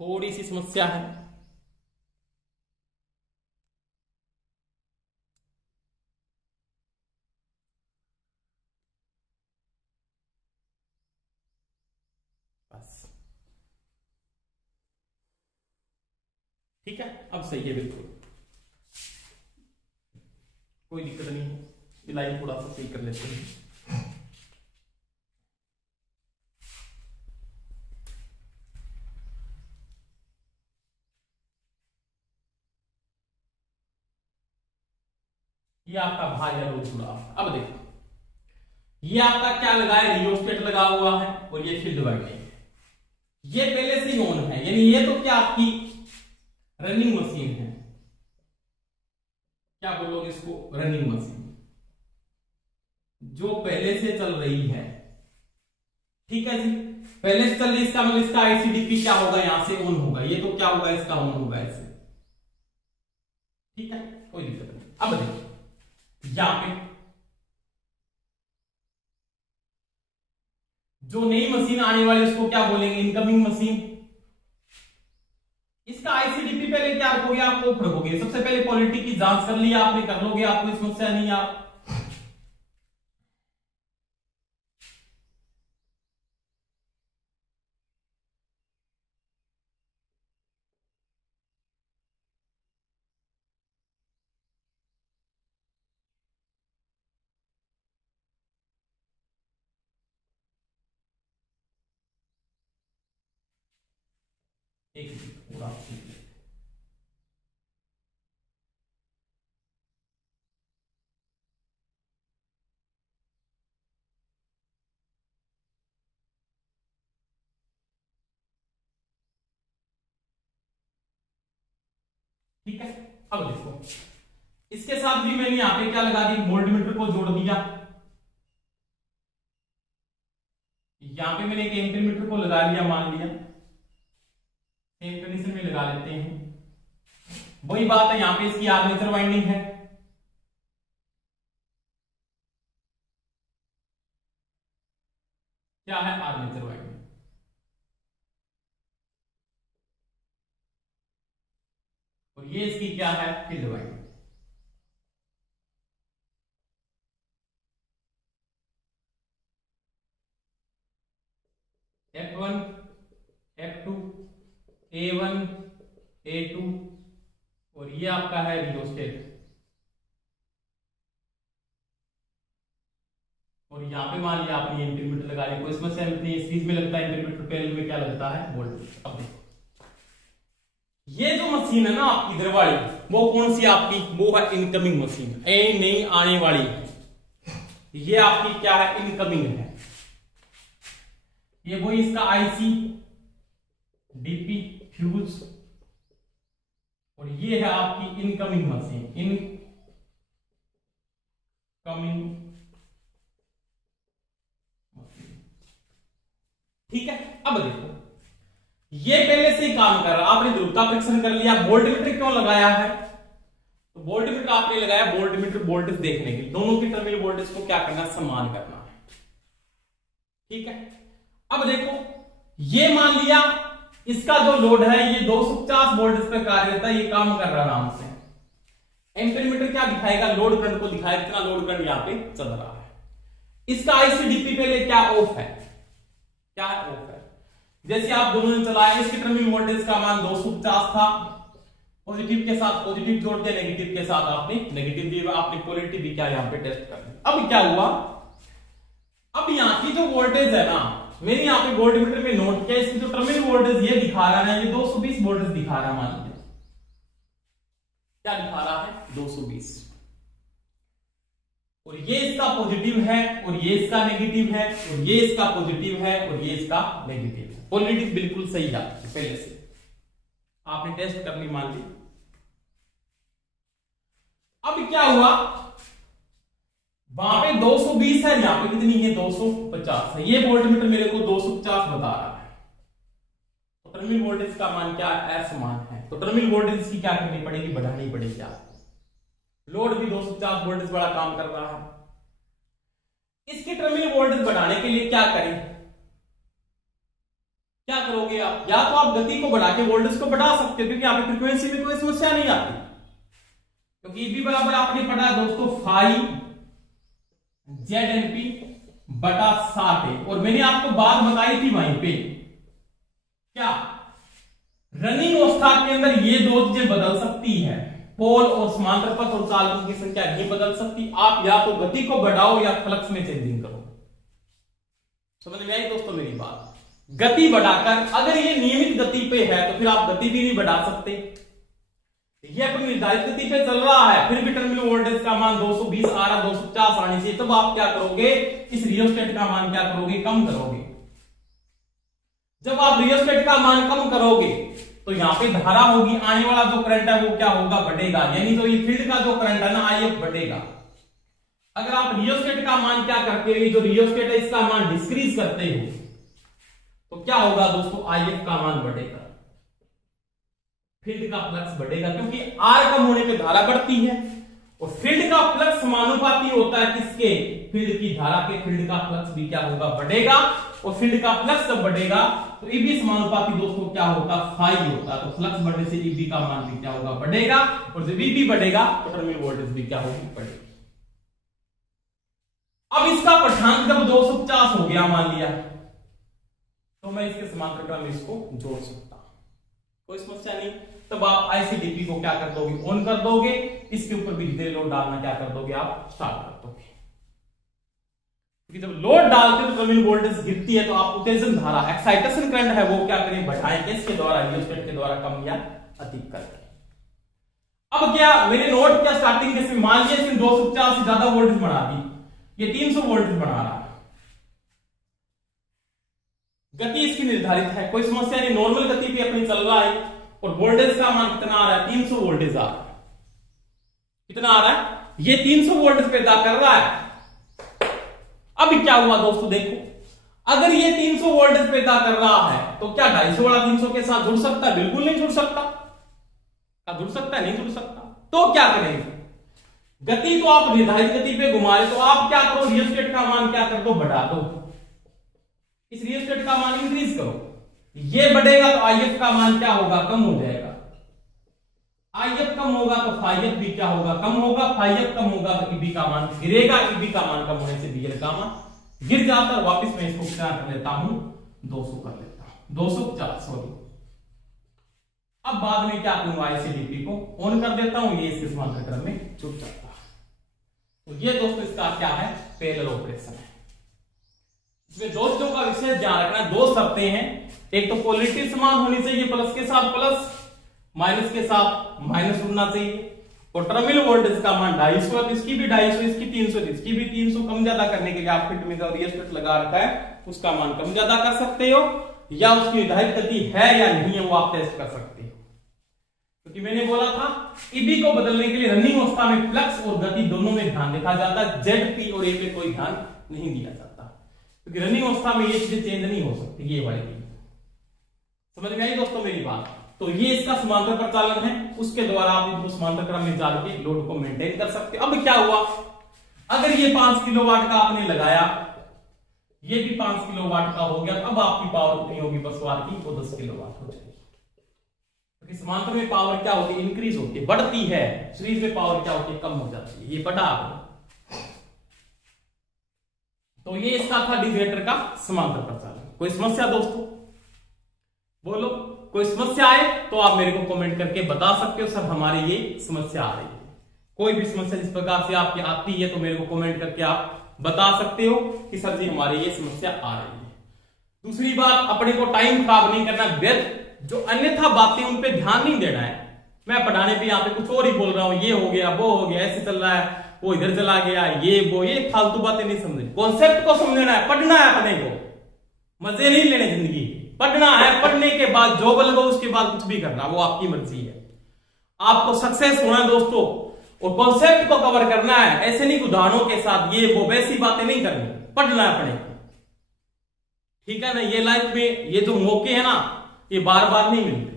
थोड़ी सी समस्या है। बस ठीक है, अब सही है, बिल्कुल कोई दिक्कत नहीं है। ये लाइन थोड़ा सा सही कर लेते हैं। ये आपका भार या लोड जुड़ा। अब देखो ये आपका क्या लगा है, रियोस्टेट लगा हुआ है, और ये फील्ड वाइंडिंग है, ये पहले से ही ऑन है, यानी ये तो क्या आपकी रनिंग मशीन है, क्या बोलोगे इसको, रनिंग मशीन जो पहले से चल रही है। ठीक है जी, पहले से चल रही, इसका मतलब इसका आईसीडीपी क्या होगा, यहां से ऑन होगा, ये तो क्या होगा, इसका ऑन होगा ऐसे। ठीक है, कोई दिक्कत नहीं। अब देखिए यहां पे जो नई मशीन आने वाली उसको क्या बोलेंगे, इनकमिंग मशीन। इसका आईसीडीपी पहले क्या रखोगे, आप वो रखोगे, सबसे पहले क्वालिटी की जांच कर लिया आपने, कर लोगे, आपको समस्या नहीं। आप एक पूरा ठीक है। अब देखो इसके साथ भी मैंने यहां पे क्या लगा दी, वोल्टमीटर को जोड़ दिया, यहां पे मैंने एक एम्पीयर मीटर को लगा लिया, मान लिया सेम कंडीशन में लगा लेते हैं। वही बात है, यहां पे इसकी आर्मेचर वाइंडिंग है, क्या है, आर्मेचर वाइंडिंग, और ये इसकी क्या है, field winding. F1 F2 A1 A2, और ये आपका है रियोस्टेट, और यहां पे मान लिया आपने एम्पीयर मीटर लगा लिया, कोई समस्या नहीं, इस चीज में लगता है एम्पीयर मीटर, पहले में क्या लगता है, वोल्ट। अब देखो ये जो मशीन है ना आपकी इधर वाली, वो कौन सी आपकी, वो है इनकमिंग मशीन, ए नहीं आने वाली, ये आपकी क्या है, इनकमिंग है। ये वही इसका आईसी डीपी फ्यूज, और ये है आपकी इनकमिंग मशीन, इनकमिंग मशीन। ठीक है, अब देखो ये पहले से ही काम कर रहा, आपने ध्रुवता परीक्षण कर लिया। वोल्टमीटर क्यों लगाया है, तो वोल्टमीटर आपने लगाया वोल्टमीटर वोल्टेज देखने के लिए, दोनों की टर्मिनल वोल्टेज को क्या करना, समान करना है। ठीक है, अब देखो ये मान लिया इसका जो लोड है ये 250 वोल्ट पर कार्य करता है, ये काम कर रहा है आराम से, एम्पीयर क्या दिखाएगा, लोड करंट को दिखाएगा, कितना लोड करंट यहाँ पे चल रहा है। इसका आईसीडीपी पहले क्या ऑफ है, क्या ऑफ है। जैसे आप दोनों ने चलाया, इसके टर्मिनल वोल्टेज का मान 250 था, पॉजिटिव के साथ पॉजिटिव जोड़ दिया, नेगेटिव के साथ आपने नेगेटिव दिया, आपने पोलैरिटी भी क्या यहाँ पे टेस्ट कर दी। अब क्या हुआ, अब यहाँ की जो वोल्टेज है ना, मैंने यहाँ पे वोल्टमीटर में नोट किया, इसकी जो टर्मिनल वोल्टेज ये दिखा रहा है, ये 220 वोल्टेज दिखा रहा है, मान लीजिए क्या दिखा रहा है, 220, और ये इसका पॉजिटिव है और ये इसका नेगेटिव है, और ये इसका पॉजिटिव है और ये इसका नेगेटिव है। पोलैरिटी बिल्कुल सही है पहले से, आपने टेस्ट करनी, मान ली। अब क्या हुआ, वहां पे 220 है, यहां पे कितनी है, 250 है। ये वोल्टमीटर मेरे को 250 बता रहा है, तो टर्मिनल वोल्टेज का मान क्या, एस मान है। तो टर्मिनल वोल्टेज की क्या करनी पड़ेगी, बढ़ानी पड़ेगी आपको। लोड भी 250 वोल्टेज बड़ा काम कर रहा है। इसकी टर्मिनल वोल्टेज बढ़ाने के लिए क्या करें, क्या करोगे आप, या तो आप गति को बढ़ा के वोल्टेज को बढ़ा सकते हो, क्योंकि यहाँ पे फ्रीक्वेंसी में कोई समस्या नहीं आती, क्योंकि भी बराबर आपने पढ़ा दोस्तों फाई ZNP बटा 60 है। और मैंने आपको बात बताई थी वहीं पे, क्या रनिंग अवस्था के अंदर ये दो चीजें बदल सकती है, पोल और समांतर पथ और चालकों की संख्या नहीं बदल सकती। आप या तो गति को बढ़ाओ या फ्लक्स में चेंजिंग करो। समझ में आई दोस्तों मेरी बात, गति बढ़ाकर, अगर ये नियमित गति पे है तो फिर आप गति भी नहीं बढ़ा सकते, ये अपनी निर्धारित गति पे चल रहा है, फिर भी टर्मिनल वोल्टेज का मान 220 आ रहा, 250 आने से, तब आप क्या करोगे, इस रियोस्टेट का मान क्या करोगे, कम करोगे। जब आप रियोस्टेट का मान कम करोगे तो यहाँ पे धारा होगी, आने वाला जो करंट है वो क्या होगा, बढ़ेगा, यानी तो ये फील्ड का जो करंट है ना, IF बढ़ेगा। अगर आप रियोस्टेट का मान क्या करते हो, जो रियोस्टेट है इसका मान डिक्रीज करते हो, तो क्या होगा दोस्तों, IF का मान बढ़ेगा, फील्ड का फ्लक्स बढ़ेगा, क्योंकि R कम होने पे धारा बढ़ती है, और फील्ड का फ्लक्स समानुपाती होता है किसके, फील्ड की धारा के। फील्ड का फ्लक्स भी क्या होगा, बढ़ेगा, और फील्ड का फ्लक्स जब बढ़ेगा तो EB समानुपाती दोस्तों क्या होगा, फाई होता है। तो फ्लक्स बढ़ने से EB का मान भी क्या होगा, बढ़ेगा, और जब EB बढ़ेगा तो टर्मिनल वोल्टेज भी क्या होगी, बढ़ेगी। अब इसका पठान जब 250 हो गया मान लिया, तो मैं इसके समांतर क्रम में इसको जोड़ सकता हूं, कोई समस्या नहीं। तब आप आईसीडीपी को क्या कर दोगे, ऑन कर दोगे, इसके ऊपर भी धीरे लोड डालना क्या कर दोगे, आप स्टार्ट कर दोगे। क्योंकि जब लोड डालते हो तो टर्मिनल वोल्टेज गिरती है, तो आप उत्तेजन धारा, एक्साइटेशन करंट है वो क्या करें, बढ़ाएंगे, इसके द्वारा, रियोस्टेट के द्वारा कम या अधिक करके। अब क्या मैंने नोट किया स्टार्टिंग के, मान लिया इसने 250 से ज्यादा वोल्टेज बढ़ा दी, ये 300 वोल्टेज बढ़ा रहा है, गति इसकी निर्धारित है, कोई समस्या नहीं, नॉर्मल गति पे अपनी चल रहा है, और वोल्टेज का मान कितना आ रहा है, 300 वोल्टेज आ रहा है। कितना आ रहा है, ये 300 वोल्टेज पैदा कर रहा है। अब क्या हुआ दोस्तों, देखो, अगर ये 300 वोल्टेज पैदा कर रहा है तो क्या 250 वाला 300 के साथ जुड़ सकता है, बिल्कुल नहीं जुड़ सकता। क्या जुड़ सकता है, नहीं जुड़ सकता। तो क्या करेंगे, गति तो आप निर्धारित गति पे घुमा रहे, तो आप क्या करो, रियोस्टेट का मान क्या कर दो, बढ़ा दो, इस रियोस्टेट का मान इंक्रीज करो, ये बढ़ेगा तो IF का मान क्या होगा, कम हो जाएगा। IF कम होगा तो फाइफ भी क्या होगा, कम होगा, फाइफ कम होगा तो EB का मान गिरेगा, EB का मान कम होने से BL का मान गिर जाता है। वापस मैं इसको क्या कर लेता हूं, 200 कर लेता हूं, 250 सॉरी। अब बाद में क्या करूंगा, ICDP को ऑन कर देता हूं, ये इसके समांतर क्रम में जुड़ जाता है। तो ये दोस्तों इसका क्या है, पैरेलल ऑपरेशन है। इसमें दो चीजों का विशेष ध्यान रखना, दो शर्तें हैं, एक तो पोलैरिटी समान होनी चाहिए, प्लस के साथ प्लस, माइनस के साथ माइनस होना चाहिए, और टर्मिनल वोल्टेज का मान 250, इसकी भी 250, इसकी 300, इसकी भी 300। कम ज्यादा करने के लिए आप फिट में जो रियोस्टेट लगा रखा है उसका मान कम ज्यादा कर सकते हो, या उसकी निर्धारित गति है या नहीं है वो आप टेस्ट कर सकते हो। क्योंकि मैंने बोला था EB को बदलने के लिए रनिंग अवस्था में फ्लक्स और गति दोनों में ध्यान देखा जाता है, ZP और A पे कोई ध्यान नहीं दिया जाता, क्योंकि रनिंग अवस्था में ये चीजें चेंज नहीं हो सकती, ये वाली चीज। समझ में आई दोस्तों मेरी बात। तो ये इसका समांतर प्रचालन है, उसके द्वारा आप इनको समांतर क्रम में डाल के लोड को मेंटेन कर सकते हो। अब क्या हुआ, अगर ये 5 किलोवाट का आपने लगाया, ये भी 5 किलोवाट का हो गया, अब आपकी पावर कितनी होगी बस वाट की, वो 10 किलोवाट हो जाएगी। क्योंकि समांतर में पावर क्या होती है, इंक्रीज होती है, बढ़ती है। सीरीज में पावर क्या होती है, कम हो जाती है। ये पढ़ा आपने। तो ये इसका था डिजोनेटर का समांतर प्रचालन। कोई समस्या दोस्तों, बोलो। कोई समस्या आए तो आप मेरे को कमेंट करके बता सकते हो, सर हमारे ये समस्या आ रही है। कोई भी समस्या जिस प्रकार से आपकी आती है तो मेरे को कमेंट करके आप बता सकते हो कि सर जी हमारे ये समस्या आ रही है। दूसरी बात, अपने को टाइम खराब नहीं करना, व्यर्थ जो अन्यथा बातें उन पे ध्यान नहीं देना है। मैं पढ़ाने पे यहाँ पे कुछ और ही बोल रहा हूँ, ये हो गया, वो हो गया, ऐसे चल रहा है, वो इधर चला गया, ये फालतू बातें नहीं समझनी। कॉन्सेप्ट को समझना है, पढ़ना है अपने को, मजे नहीं लेने जिंदगी, पढ़ना है। पढ़ने के बाद जॉब लगो, उसके बाद कुछ भी करना, वो आपकी मर्जी है। आपको सक्सेस होना है दोस्तों, और कॉन्सेप्ट को कवर करना है। ऐसे नहीं उदाहरणों के साथ ये वो वैसी बातें नहीं करनी, पढ़ना है अपने को, ठीक है ना। ये लाइफ में ये जो मौके हैं ना, ये बार बार नहीं मिलते।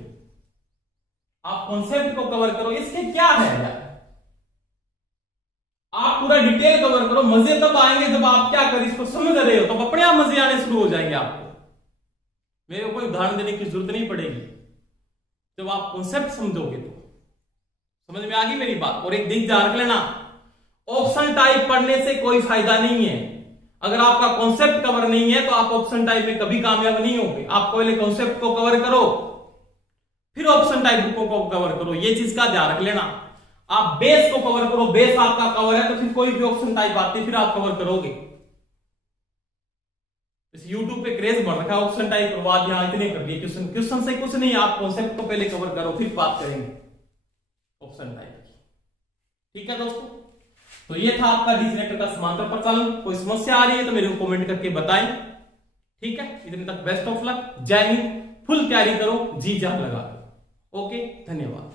आप कॉन्सेप्ट को कवर करो, इसके क्या है यार, आप पूरा डिटेल कवर करो। मजे तब आएंगे जब आप क्या करें, इसको समझ रहे हो, तब अपने आप मजे आने शुरू हो जाएंगे। आपको मेरे को कोई उदाहरण देने की जरूरत नहीं पड़ेगी। जब आप कॉन्सेप्ट समझोगे तो समझ में आ गई मेरी बात। और एक दिन ध्यान रख लेना, ऑप्शन टाइप पढ़ने से कोई फायदा नहीं है। अगर आपका कॉन्सेप्ट कवर नहीं है तो आप ऑप्शन टाइप में कभी कामयाब नहीं होंगे। आप पहले कॉन्सेप्ट को कवर करो, फिर ऑप्शन टाइप बुकों को कवर करो। ये चीज का ध्यान रख लेना। आप बेस को कवर करो, बेस आपका कवर है तो फिर कोई भी ऑप्शन टाइप आती है फिर आप कवर करोगे। यूट्यूब पे क्रेज बढ़ रखा है ऑप्शन टाइप, बाद यहां इतने कर दिए क्वेश्चन से कुछ नहीं। आप कॉन्सेप्ट को पहले कवर करो, फिर बात करेंगे ऑप्शन टाइप की, ठीक है दोस्तों। तो ये था आपका डिजोनेटर का समांतर प्रचालन। कोई समस्या आ रही है तो मेरे को कमेंट करके बताएं, ठीक है। इतने तक बेस्ट ऑफ लक, जय हिंद। फुल तैयारी करो, जी जान लगा। ओके, धन्यवाद।